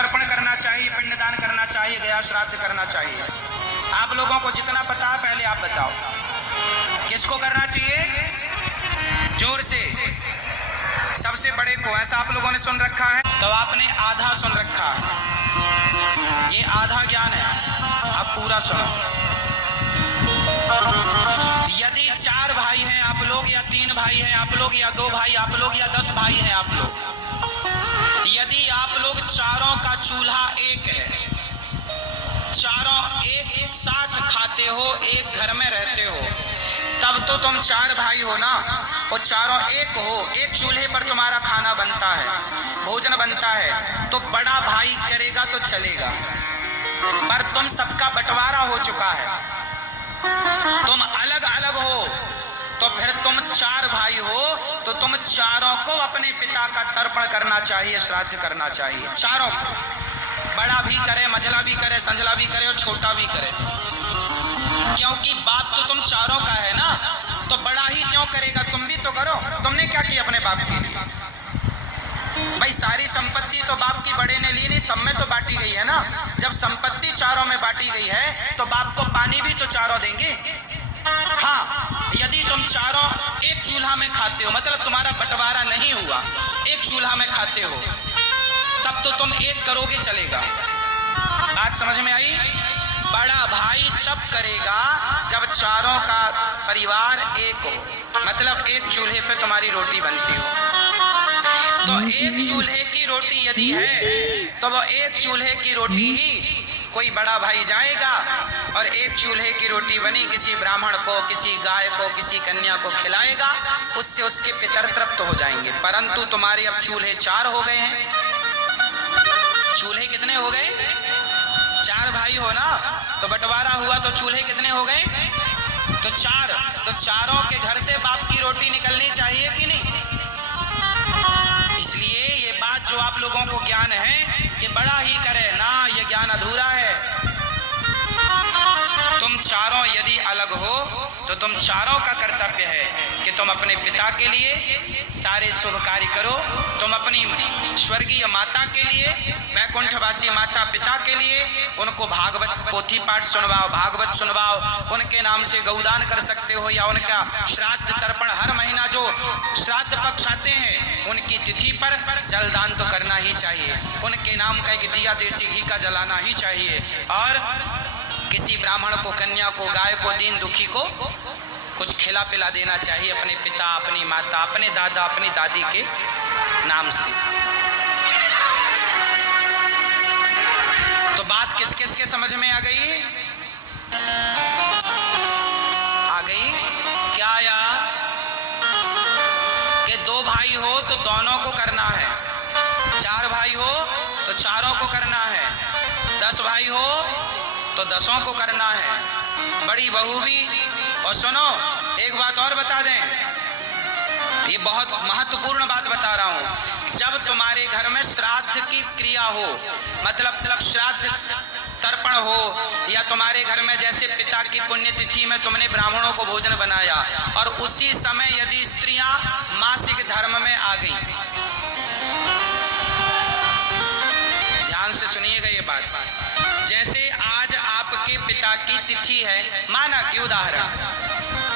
अर्पण करना चाहिए, पिंडदान करना चाहिए, गया श्राद्ध करना चाहिए। आप लोगों को जितना पता है पहले आप बताओ किसको करना चाहिए? जोर से सबसे बड़े को। ऐसा आप लोगों ने सुन रखा है तो आपने आधा सुन रखा है, ये आधा ज्ञान है, आप पूरा सुनो। यदि 4 भाई हैं आप लोग, या 3 भाई हैं आप लोग, या 2 भाई आप लोग, या 10 भाई हैं आप लोग, यदि आप लोग चारों का चूल्हा एक है, चारों एक साथ खाते हो, एक घर में रहते हो, तब तो तुम 4 भाई हो ना, और चारों एक हो, एक चूल्हे पर तुम्हारा खाना बनता है, भोजन बनता है, तो बड़ा भाई करेगा तो चलेगा। पर तुम सबका बंटवारा हो चुका है, तुम अलग अलग हो, तो फिर तुम 4 भाई हो, तो तुम चारों को अपने पिता का तर्पण करना चाहिए, श्राद्ध करना चाहिए। चारों को, बड़ा भी करे, मझला भी करे, संझला भी करे और छोटा भी करे, क्योंकि बाप तो तुम चारों का है ना, तो बड़ा ही क्यों करेगा, तुम भी तो करो। तुमने क्या किया अपने बाप के लिए? भाई सारी संपत्ति तो बाप की बड़े ने ली नहीं, सब में तो बांटी गई है ना। जब संपत्ति चारों में बांटी गई है तो बाप को पानी भी तो चारों देंगे। हाँ, यदि तुम चारों एक चूल्हा में खाते हो, मतलब तुम्हारा बंटवारा नहीं हुआ, एक चूल्हा में खाते हो, तब तो तुम एक करोगे, चलेगा। बात समझ में आई? बड़ा भाई तब करेगा जब चारों का परिवार एक हो, मतलब एक चूल्हे पे तुम्हारी रोटी बनती हो। तो एक चूल्हे की रोटी यदि है तो वो एक चूल्हे की रोटी ही कोई बड़ा भाई जाएगा और एक चूल्हे की रोटी बनी किसी ब्राह्मण को, किसी गाय को, किसी कन्या को खिलाएगा, उससे उसके पितर तृप्त हो जाएंगे। परंतु तुम्हारे अब चूल्हे 4 हो गए हैं। चूल्हे कितने हो गए? 4 भाई हो ना, तो बंटवारा हुआ तो चूल्हे कितने हो गए? तो 4। तो चारों के घर से बाप की रोटी निकलनी चाहिए कि नहीं? इसलिए ये बात जो आप लोगों को ज्ञान है, ये बड़ा ही करे ना, ये ज्ञान अधूरा है। तुम चारों यदि अलग हो तो तुम चारों का कर्तव्य है कि तुम अपने पिता के लिए सारे शुभ कार्य करो, तुम अपनी स्वर्गीय माता के लिए, वैकुंठवासी माता पिता के लिए उनको भागवत पोथी पाठ सुनवाओ, भागवत सुनवाओ, उनके नाम से गौदान कर सकते हो, या उनका श्राद्ध तर्पण हर महीना जो श्राद्ध पक्ष आते हैं उनकी तिथि पर जलदान तो करना ही चाहिए, उनके नाम का एक दिया देसी घी का जलाना ही चाहिए, और किसी ब्राह्मण को, कन्या को, गाय को, दीन दुखी को कुछ खिला पिला देना चाहिए अपने पिता, अपनी माता, अपने दादा, अपनी दादी के नाम से। तो बात किस किस के समझ में आ गई? आ गई क्या? या कि 2 भाई हो तो दोनों को करना है, 4 भाई हो तो चारों को करना है, 10 भाई हो तो 10 को करना है, बड़ी बहू भी। और सुनो, एक बात और बता दें, ये बहुत महत्वपूर्ण बात बता रहा हूं। जब तुम्हारे घर में श्राद्ध की क्रिया हो, मतलब श्राद्ध तर्पण हो, या तुम्हारे घर में जैसे पिता की पुण्यतिथि में तुमने ब्राह्मणों को भोजन बनाया, और उसी समय यदि स्त्रियां मासिक धर्म में आ गई, ध्यान से सुनिएगा ये बात। जैसे आज आपके पिता की तिथि है, माना कि उदाहरण,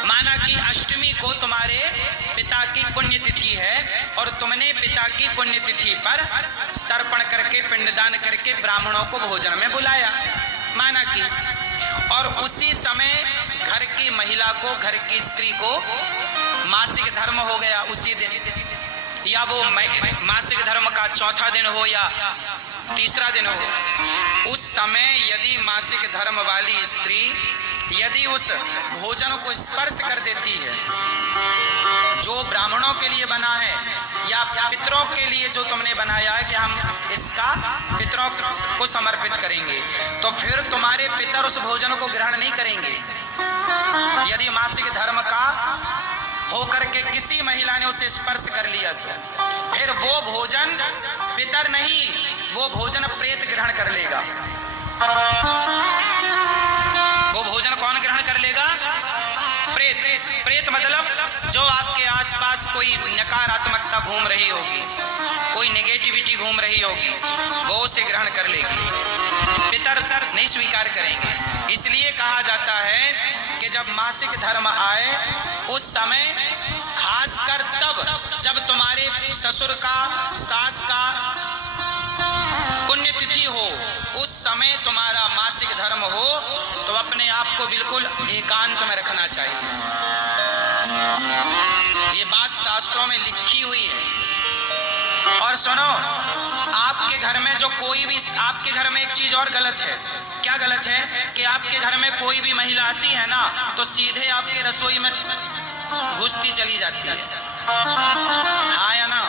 माना कि अष्टमी को तुम्हारे पिता की पुण्यतिथि है, और तुमने पिता की पुण्यतिथि पर तर्पण करके, पिंडदान करके ब्राह्मणों को भोजन में बुलाया, माना कि, और उसी समय घर की महिला को, घर की स्त्री को मासिक धर्म हो गया उसी दिन, या वो मासिक धर्म का चौथा दिन हो या तीसरा दिन हो, उस समय यदि मासिक धर्म वाली स्त्री यदि उस भोजन को स्पर्श कर देती है जो ब्राह्मणों के लिए बना है, या पितरों के लिए जो तुमने बनाया है कि हम इसका पितरों को समर्पित करेंगे, तो फिर तुम्हारे पितर उस भोजन को ग्रहण नहीं करेंगे। यदि मासिक धर्म का होकर के किसी महिला ने उसे स्पर्श कर लिया तो फिर वो भोजन पितर नहीं, वो भोजन प्रेत ग्रहण कर लेगा। वो भोजन कौन ग्रहण कर लेगा? प्रेत। प्रेत मतलब जो आपके आसपास कोई नकारात्मकता घूम रही होगी, कोई नेगेटिविटी घूम रही होगी वो उसे ग्रहण कर लेगी, पितर नहीं स्वीकार करेंगे। इसलिए कहा जाता है कि जब मासिक धर्म आए उस समय खासकर तब जब तुम्हारे ससुर का सास का पुण्यतिथि हो, उस समय तुम्हारा मासिक धर्म हो तो अपने आप को बिल्कुल एकांत में रखना चाहिए। ये बात शास्त्रों में लिखी हुई है। और सुनो, आपके घर में जो कोई भी, आपके घर में एक चीज और गलत है। क्या गलत है? कि आपके घर में कोई भी महिला आती है ना तो सीधे आपके रसोई में घुसती चली जाती है। हाँ या ना?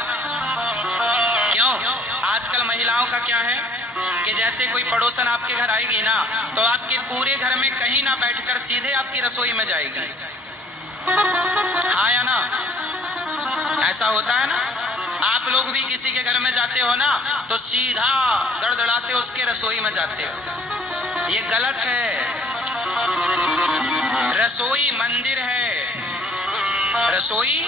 क्यों? आजकल महिलाओं का क्या है कि जैसे कोई पड़ोसन आपके घर आएगी ना तो आपके पूरे घर में कहीं ना बैठकर सीधे आपकी रसोई में जाएगी। हाँ या ना? ऐसा होता है ना? आप लोग भी किसी के घर में जाते हो ना तो सीधा दड़दड़ाते उसके रसोई में जाते हो। ये गलत है। रसोई मंदिर है, रसोई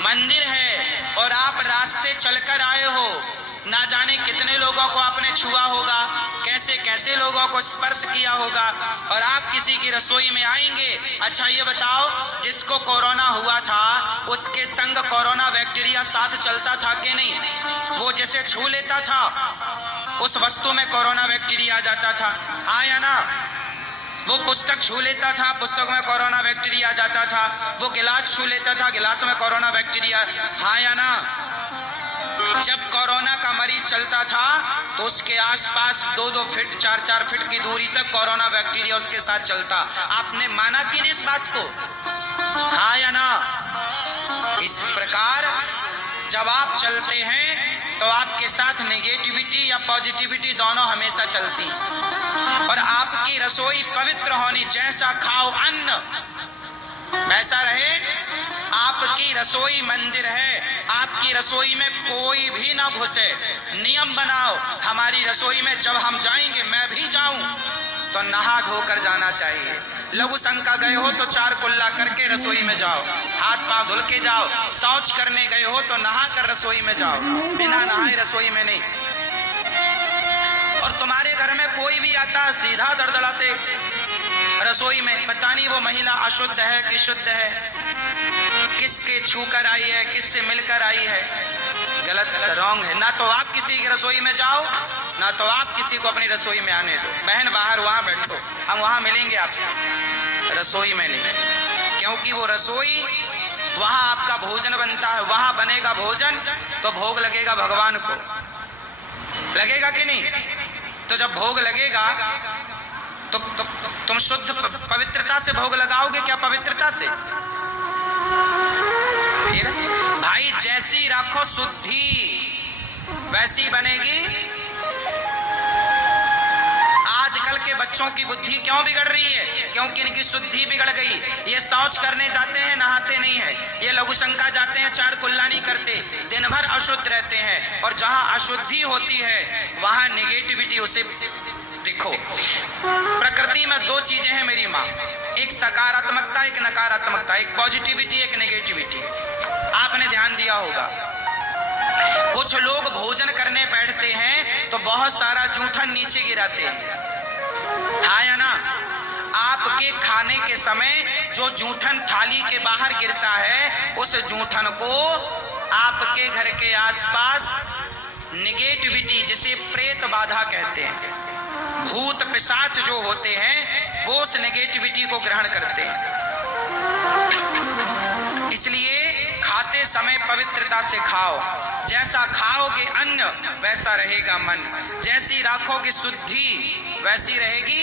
मंदिर है। और आप रास्ते चलकर आए हो, ना जाने कितने लोगों को आपने छुआ होगा, कैसे कैसे लोगों को स्पर्श किया होगा, और आप किसी की रसोई में आएंगे। अच्छा ये बताओ, जिसको कोरोना हुआ था उसके संग कोरोना बैक्टीरिया साथ चलता था कि नहीं? वो जिसे छू लेता था उस वस्तु में कोरोना बैक्टीरिया आ जाता था। हाँ या ना? वो पुस्तक छू लेता था, पुस्तक में कोरोना बैक्टीरिया आ जाता था। वो गिलास छू लेता था, गिलास में कोरोना बैक्टीरिया। हाँ या ना? जब कोरोना का मरीज चलता था तो उसके आसपास 2-2 फीट 4-4 फीट की दूरी तक कोरोना बैक्टीरिया उसके साथ चलता। आपने माना कि नहीं इस बात को? हाँ या ना? इस प्रकार जब आप चलते हैं तो आपके साथ नेगेटिविटी या पॉजिटिविटी दोनों हमेशा चलती। और आपकी रसोई पवित्र होनी, जैसा खाओ अन्न वैसा रहे। आपकी रसोई मंदिर है, आपकी रसोई में कोई भी ना घुसे। नियम बनाओ, हमारी रसोई में जब हम जाएंगे, मैं भी जाऊं तो नहा धोकर जाना चाहिए। लघु शंका गए हो तो 4 कुल्ला करके रसोई में जाओ, हाथ पांव धुल के जाओ। शौच करने गए हो तो नहा कर रसोई में जाओ, बिना नहाए रसोई में नहीं। और तुम्हारे घर में कोई भी आता सीधा दड़दड़ाते रसोई में, पता नहीं वो महिला अशुद्ध है कि शुद्ध है, किसके छू कर आई है, किससे मिलकर आई है। गलत, रॉन्ग है। ना तो आप किसी की रसोई में जाओ, ना तो आप किसी को अपनी रसोई में आने दो। बहन बाहर वहां बैठो, हम वहां मिलेंगे आपसे, रसोई में नहीं। क्योंकि वो रसोई, वहां आपका भोजन बनता है, वहां बनेगा भोजन तो भोग लगेगा भगवान को, लगेगा कि नहीं? तो जब भोग लगेगा तो तुम शुद्ध पवित्रता से भोग लगाओगे क्या? पवित्रता से। फिर भाई जैसी रखो शुद्धि वैसी बनेगी। आजकल के बच्चों की बुद्धि क्यों बिगड़ रही है? क्योंकि इनकी शुद्धि बिगड़ गई। ये शौच करने जाते हैं, नहाते नहीं है। ये लघु शंका जाते हैं, 4 कुल्ला नहीं करते, दिन भर अशुद्ध रहते हैं। और जहां अशुद्धि होती है वहां नेगेटिविटी उसे देखो। प्रकृति में 2 चीजें हैं मेरी माँ, एक सकारात्मकता, एक नकारात्मकता, एक पॉजिटिविटी, एक नेगेटिविटी। आपने ध्यान दिया होगा, कुछ लोग भोजन करने बैठते हैं तो बहुत सारा जूठन नीचे गिराते हैं। हाँ या ना? आपके खाने के समय जो जूठन थाली के बाहर गिरता है, उस जूठन को आपके घर के आसपास नेगेटिविटी, जिसे प्रेत बाधा कहते हैं, भूत पिशाच जो होते हैं वो उस नेगेटिविटी को ग्रहण करते हैं। इसलिए खाते समय पवित्रता से खाओ। जैसा खाओगे अन्न वैसा रहेगा मन, जैसी राखोगे शुद्धि वैसी रहेगी